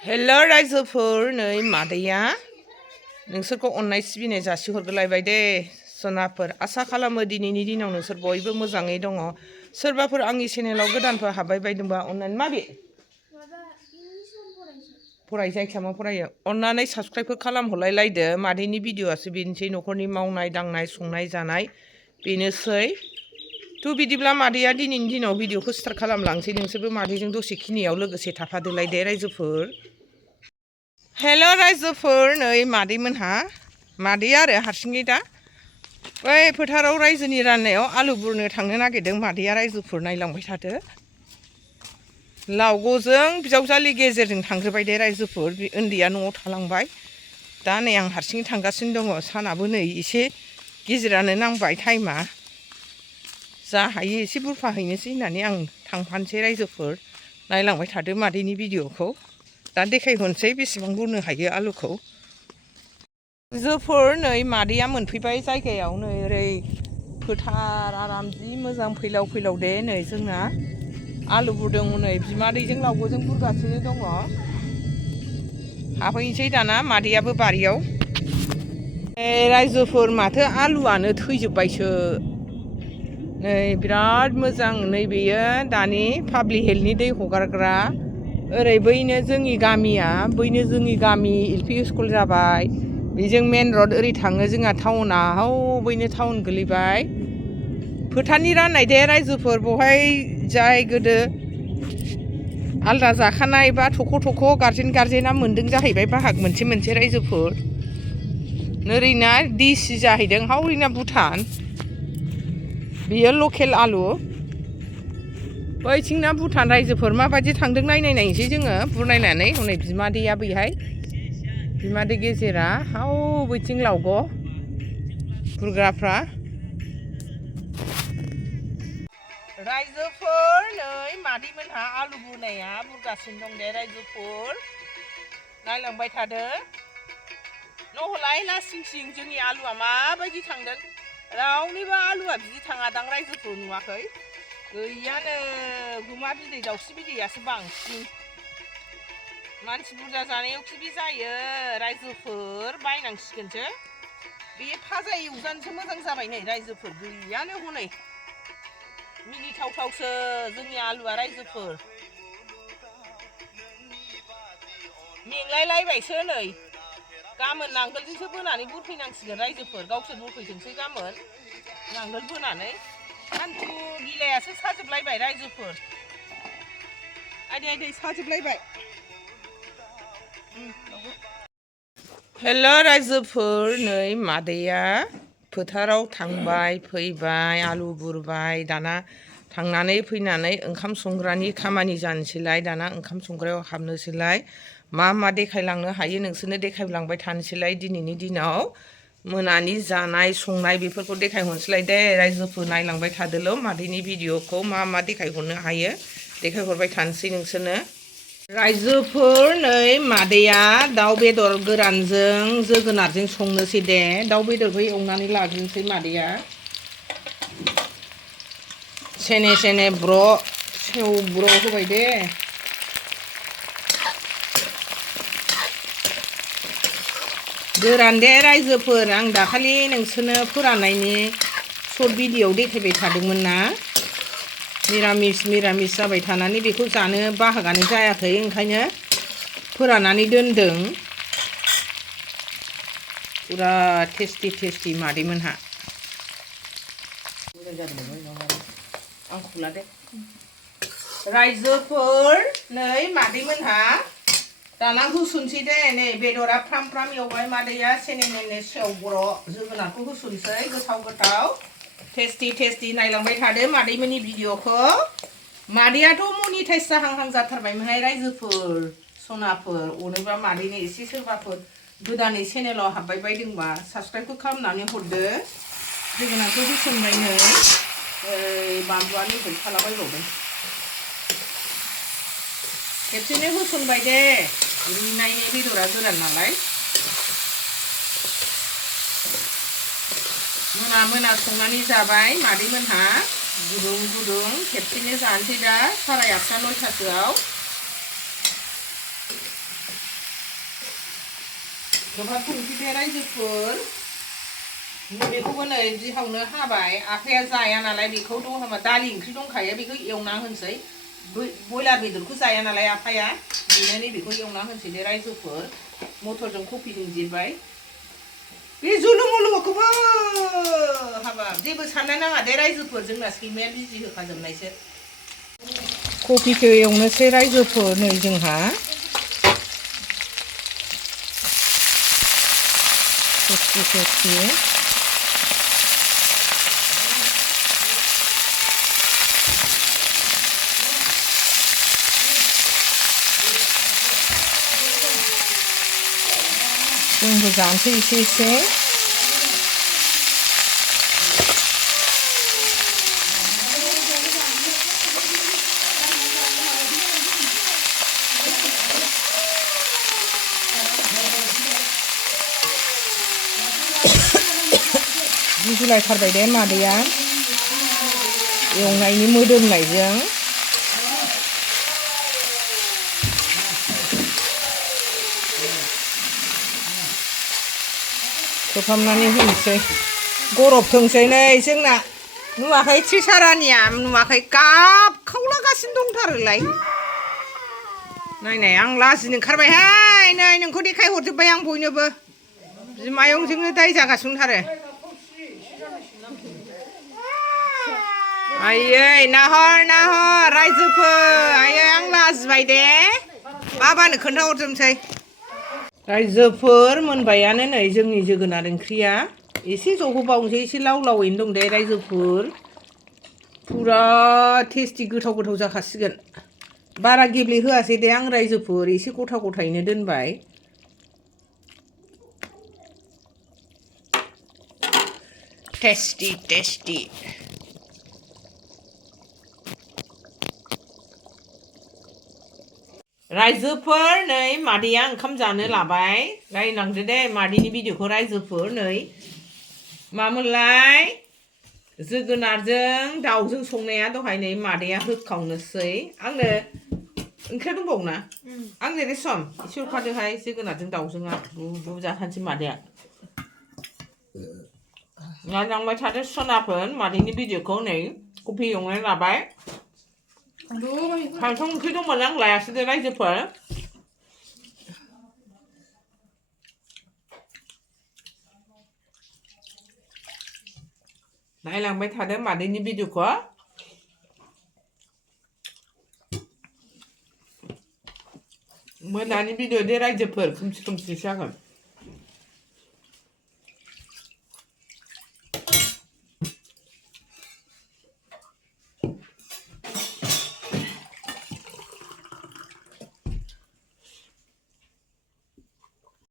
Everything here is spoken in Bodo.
हेलो रायजोफोर नै मादैया नोंसोरखौ अननाय सिबिनाय जासिहरगोलायबाय दे सनाफोर आसा खालामो दिनैनि दिनाव नोंसोर बयबो मोजाङै दङ सोरबाफोर आंनि चेनेलाव गोदानफोर हाबबाय बायदोंबा अननानै माबे फराय जायखिया मा फरायो अननानै साबस्क्राइबफोर खालामहरलायलायदो मादैनि भिडिअ'आसो बेनोसै न'खरनि मावनाय दांनाय संनाय जानाय बेनोसै थ' बिदिब्ला मादैया दिनैनि दिनाव भिडिअ'खौ स्टार्ट खालामलांसै नोंसोरबो मादैजों दसेखिनियाव लोगोसे थाफादोलाय दे रायजोफोर हेलो रायजोफोर नै मादैमोनहा मादैया आरो हारसिङै दा बै फोथाराव रायजोनि राननायाव आलु बुरनो थांनो नागिरदों मादैया रायजोफोर नायलांबाय थादो लावग'जों बिजावजालि गेजेरजों थांग्रोबाय दे रायजोफोर बे उन्दैया न'आव थालांबाय दा नै आं हारसिङै थांगासिनो दङ सानाबो नै एसे गेजेरानो नांबाय टाइमा जा हायो एसे बुरफाहैनोसै होननानै आं थांफानोसै रायजोफोर नायलांबाय थादो मादैनि भिडिअ'खौ दा देखायहरनोसै बेसेबां बुरनो हायो आलुखौ रायजोफोर नै मादैया मोनफैबाय जायगायाव नै ओरै फोथार आराम जि मोजां फैलाव फैलाव दे नै जोंना आलु बुरदों नै बिमादैजों लावग'जों बुरगासिनो दङ हाबहैनोसै दाना मादैयाबो बारियाव रायजोफोर माथो आलुआनो थैजोब्बायसो नै बिराद मोजां नैबेयो दानि पाब्लिक हेल्थनि दै हगारग्रा ओरै बैनो जोंनि गामिया बैनो जोंनि गामि एल पि स्कुल जाबाय बेजों मेन रड ओरै थाङो जोंहा टाउना बैनो टाउन गोलैबाय फोथारनि राननाय दे रायजोफोर बहाय जाय गोदो आलदा जाखानाय बा थख' थख' गारजेना मोन्दों जाहैबाय बाहाग मोनसे मोनसे रायजोफोर नोरैना दिसि जाहैदों हावरिना भुटान बेयो लकेल आलु बैथिंना भुटान रायजोफोर माबायदि थांदों नायनायसै जोङो बुरनायनानै हनै बिमादैया बैहाय बिमादै गेजेरा हाव बैथिं लावग' बुरग्राफ्रा रायजोफोर नै मादैमोनहा आलु बुरनाया बुरगासिनो दं दे रायजोफोर नायलांबाय थादो नहलाय लासिं सिं जोंनि आलुआ माबायदि थांदों रावनिबो आलुआ बिदि थाङादां रायजोफोर नुवाखै गैयानो गुमा बिदै दाउस्रि बिदैयासो बांसिन मानसि बुरजा जानायाव खिबि जायो रायजोफोर बायनांसिगोनसो बे फाजा एवजानोसो मोजां जाबाय नै रायजोफोर गैयानो हनै मिनिथावथावसो जोंनि आलुआ रायजोफोर मेंलायलायबायसो नै गाबोन नांगोलजोंसो बोनानै बुरफैनांसिगोन रायजोफोर गावसोर बुरफैथोंसै गाबोन नांगोल बोनानै हान्थु गिलायासो साजोबलायबाय रायजोफोर आइदै साजोबलायबाय हेलो रायजोफोर नै मादैया फोथाराव थांबाय फैबाय आलु बुरबाय दाना थांनानै फैनानै ओंखाम संग्रानि खामानि जानोसैलाय दाना ओंखाम संग्रायाव हाबनोसैलाय मा देखायलांनो हायो नोंसोरनो देखायलांबाय थानोसैलाय दिनैनि दिनाव मोनानि जानाय संनाय बेफोरखौ देखायहरनोसैलाय दे रायजोफोर नायलांबाय थादोल' मादैनि भिडिअ'खौ मा देखायहरनो हायो देखायहरबाय थानोसै नोंसोरनो रायजोफोर नै मादैया दाउ बेदर गोरानजों जोगोनारजों संनोसै दे दाउ बेदरखौ एवनानै लाग्रोनोसै मादैया सेने ब्र' होबाय दे गोरान दे रायजोफोर आं दाखालि नोंसोरनो फोराननायनि सर्ट भिडिअ'आव देखायबाय थादोंमोन ना मिरामिस जाबाय थानानै बेखौ जानो बाहागानो जायाखै ओंखायनो फोराननानै दोनदों पुरा टेस्टि मादैमोनहा आं खुला दे रायजोफोर नै मादैमोनहा दाना होसनसै दे नै बेदरा फ्राम एवबाय मादैया सेने सेव बर' जोगोनारखौ होसनसै गोथाव टेस्टि नायलांबाय थादो मादैमोननि भिडिअ'खौ मादैयाथ' मनिटाइज जाहां जाथारबायमोनहाय रायजोफोर सनाफोर अनोबा मादैनो एसे सोरबाफोर गोदानै चेनेलाव हाबबाय बायदोंबा साबस्क्राइबखौ खालामनानै हरदो जोगोनारखौ होसनबाय नै बानलुआनो थालाबायबावदों खेबसेनो होसनबाय दे रुइनायनि बेदरा गोरान नालाय मोना संनानै जाबाय मादैमोनहा गुदुं खेबसेनो जानोसै दा 8:30 9:00सोआव गोबां खुंखिदे रायजोफोर बेखौबो नै बिहावनो हाबाय आफाया जाया नालाय बेखौ दहामा दालि ओंख्रि दंखायो बेखौ एवना होनसै बयलार बेदरखौ जाया नालाय आफाया बेनो नैबेखौ एवना होनसै दे रायजोफोर मटरजों कफिजों जिरबाय बे जुलु मुलुखौबो हाबा जेबो साननाय नाङा दे रायजोफोर जोंना सैमाया बिजि होखाजोबनायसो कफिखौ एवनोसै रायजोफोर नै जोंहा कफि जोंबो जानोसै एसे गुजुलायथारबाय दे मादैया एवनायनि मोदोमनायजों खोबहाबनानै होनोसै गरबथोंसै नै जोंना नुवाखै त्रिसारानिया नुवाखै गाबखावलागासिनो दंथारोलाय नायनाय आं लाजिनो ओंखारबायहाय नै नोंखौ देखायहरजोब्बाय आं बयनोबो बिमायंजोंनो दाय जागासिनो थारो आयै नाहर रायजोफोर आयै आं लाजिबाय दे बाबानो खोन्थाहरजोबनोसै रायजोफोर मोनबायानो नै जोंनि जोगोनार ओंख्रिया एसे जबहोबावनोसै एसे लाव लावैनो दं दे रायजोफोर फुरा टेस्टि गोथाव जाखासिगोन बारा गेब्लेहोआसै दे आं रायजोफोर एसे गथा गथायैनो दोनबाय टेस्टि रायजोफोर नै मादैया ओंखाम जानो लाबाय नायलांदो दे मादैनि भिडिअखौ रायजोफोर नै मामोनलाय जोगोनारजों दाउजों संनाया दहाय नै मादैया होखावनोसै आंनो ओंख्रिया दंबावो ना आंनो रेसम एसे हरफादोहाय जोगोनारजों दाउजों बुबु जाखानोसै मादैया नायलांबाय थादो सनाफोर मादैनि भिडिअखौ नै कफि एवनानै लाबाय फांसन ओंख्रि दंमोन आं लायासै दे रायजोफोर नायलांबाय थादो मादैनि भिडिअखौ मोनानि भिडिअ दे रायजोफोर खोमसि जागोन